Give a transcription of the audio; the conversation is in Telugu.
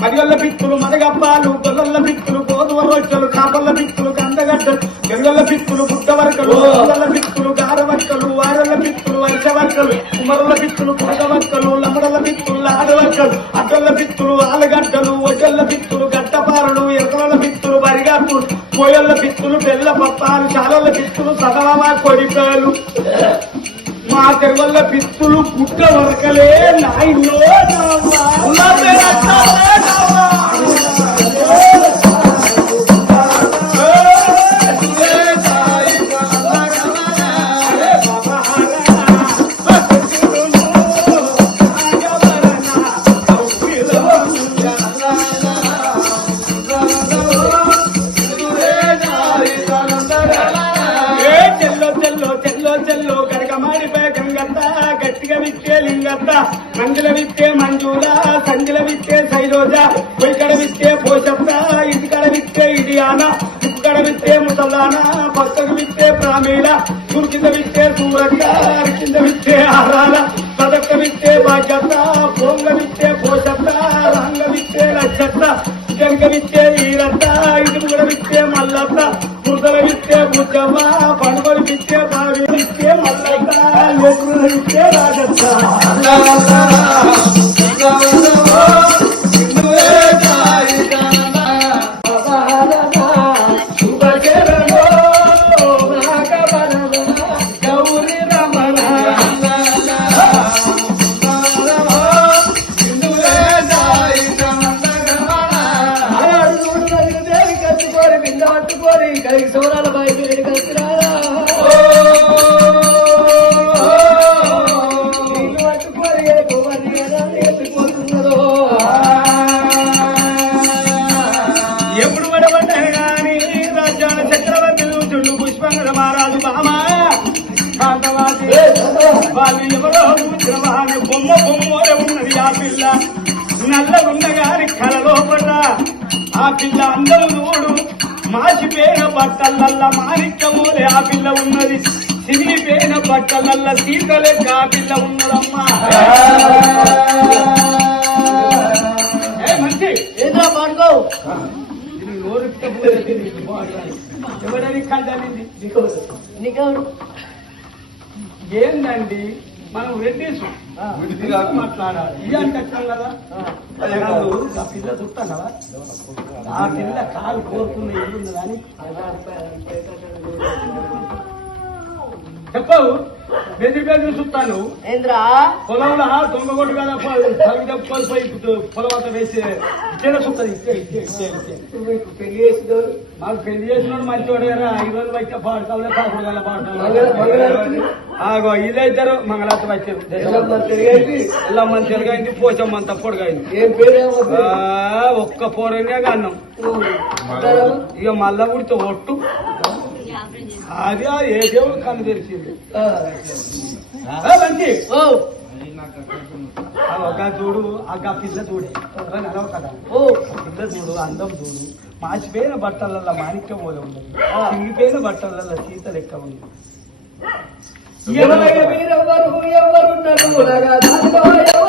మడిగల్ల పిత్తులు మదగబ్బాలు గొల్లల్ల పిత్తులు గోధుమ రొట్టెలు కాపల్ల పిత్తులు కందగడ్డలు గంగల్ల పిత్తులు బుట్ట వరకలు గొల్లల పిత్తులు గార వక్కలు వారల్ల పిత్తులు వర్ష వక్కలు కుమరుల పిత్తులు కురగ వక్కలు లమ్మడల పిత్తులు ఆడవక్కలు అడ్డల్ల పిత్తులు ఆలగడ్డలు ఒడ్డల్ల పిత్తులు గట్టపారలు ఎర్రల పిత్తులు బరిగాపులు కోయల్ల పిత్తులు బెల్ల పప్పాలు చాలల్ల పిత్తులు సదవమా కొడికాలు మా తెగల్ల పిత్తులు పుట్ట వరకలే నాయనో. నా మంజుల విత్తే మంజుల సంజుల విత్తే సైరోజ పొయ్యికడ విత్తే పోషత్త ఇటుకడ విత్తే ఇడియాన ఇక్కడ విత్తే ముసలాన పక్కకు విత్తే ప్రామీల గురు కింద విత్తే సూరక్క కింద విత్తే ఆరాల పదక్క విత్తే భాగ్యత పొంగ విత్తే పోషత్త రంగ విత్తే నక్షత్ర గంగ విత్తే మల్లత్త ఎదురు విత్తే రాజత్త గౌరీ రమణ ఎప్పుడు పిల్ల నల్లగున్న గారి కల లోపల. ఆ పిల్ల అందరూ చూడు మాసిపోయిన బట్టలల్ల మాణిక్యమూలే ఆ పిల్ల ఉన్నది. చిరిగిపోయిన బట్టలల్ల సీత లెక్క ఆ పిల్ల ఉన్నదమ్మా. ఏ మంచి? ఏంద్రా పాడుకో. ఎవడని నీకెవరు? ఏందండి? మనం రెడ్డీసు మాట్లాడాలి. ఇది అంటే కదా? ఆ పిల్ల చుట్టాను కదా? ఆ పిల్ల కాలు కోరుకున్న ఇల్లు ఉంది కానీ చెప్పవు? బెదిరి చుట్టాను ఏంద్రా? పొలంలో దొంగ కొట్టు కదా తల్లి చెప్పుకొని పోయి పొలం అంతా వేసి ఇచ్చేనే చుట్టాను ఇచ్చే ఇచ్చే ఇచ్చే ఇచ్చే. నీకు పెళ్ళి చేసినోడు మాకు పెళ్ళి చేసిన మంచివాడు కదా ఈ రోజు బయట పాడతావులే మంగళారతి. ఆగో ఇదే ఇద్దరు వచ్చారు. తిరిగేసి ఎల్లమ్మని తిరగైంది. పోచమ్మని తప్పడుగైంది ఏం పేరేమో ఒక్క పోరనే అన్నం ఇక మళ్ళా ఉడితే ఒట్టు. అది ఆ ఏ దేవుడు కన్ను తెరిచింది మంచి ఒక చూడు ఆ పిల్ల చూడే నడవ కదా ఓ పిల్ల చూడు అందం చూడు మాసిపోయిన బట్టలల్లో మాణిక్యం పోలే ఉండదు చిరిగిపోయిన బట్టలల్లో సీత లెక్క ఉంది దానిలో ఎవరు